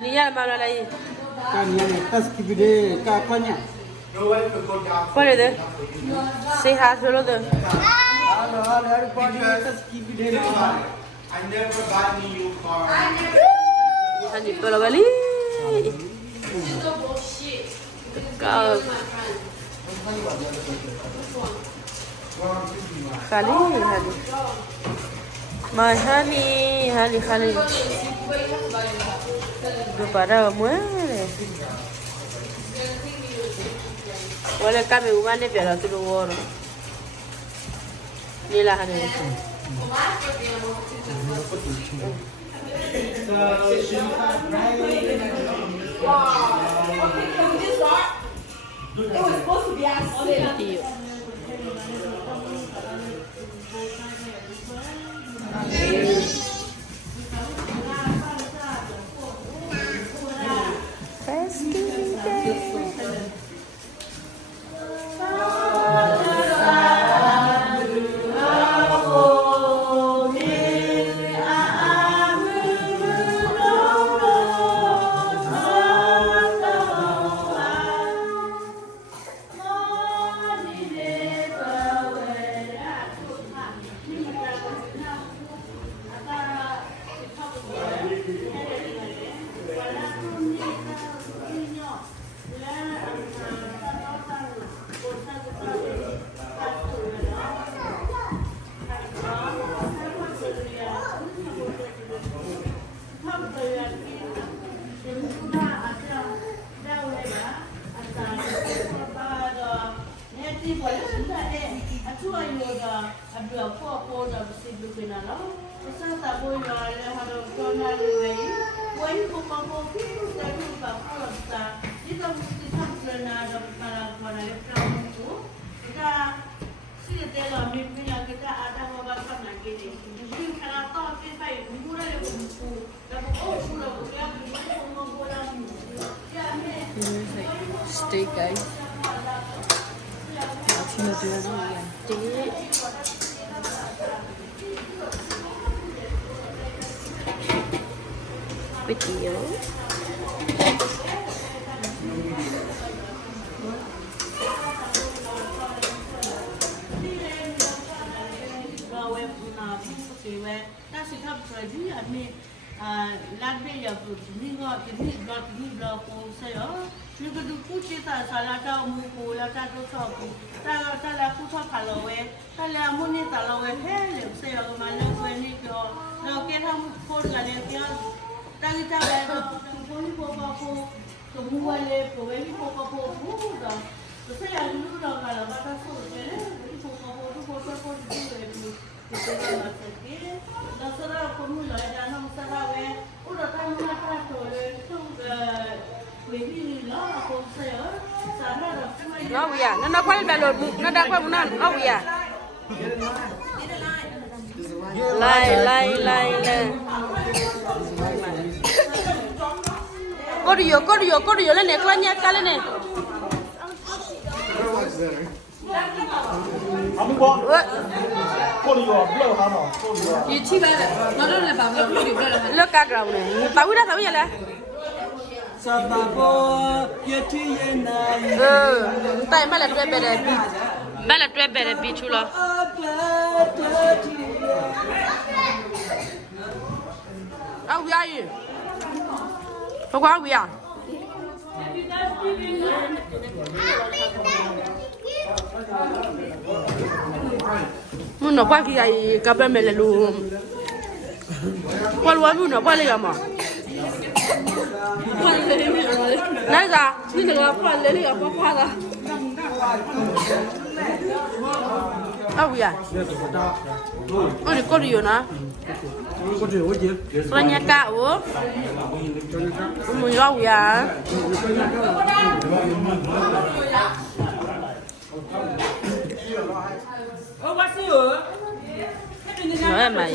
Ni ya ma la yi. Kan ni tas ki bide ka apanya. What is it? Say hi solo the. Halo everybody tas ki bide na. I never buy me new car. Hani pelo kali. Kau. Kali hani. My honey. Preparado muere. Wala kami umane pero tu woro. Nila hani. It was supposed to be outside. Steak guys. Steak. Video. No ya, no cuál valor, no da cuál no, no ya. Lai. Corrió, le ne claña cale ne. You chi ba le, no le ba lo corrió le. Lo ka grau ne. Ba wi da sa wi ya le. Sababo yeti yena. Tai ma la tue bere bi. Ma la tue bere bi chu lo. How are you? How are we? Mun no kwa ki ai ka ba mele lu. Kwa lu mun no kwa le ya ma. Kwa le ni lo. Na za, ni de ga kwa le ya kwa la. How are you? Ori corrió na. Soalnya kak, mau jauh ya. Oh masih ya? Nói mày.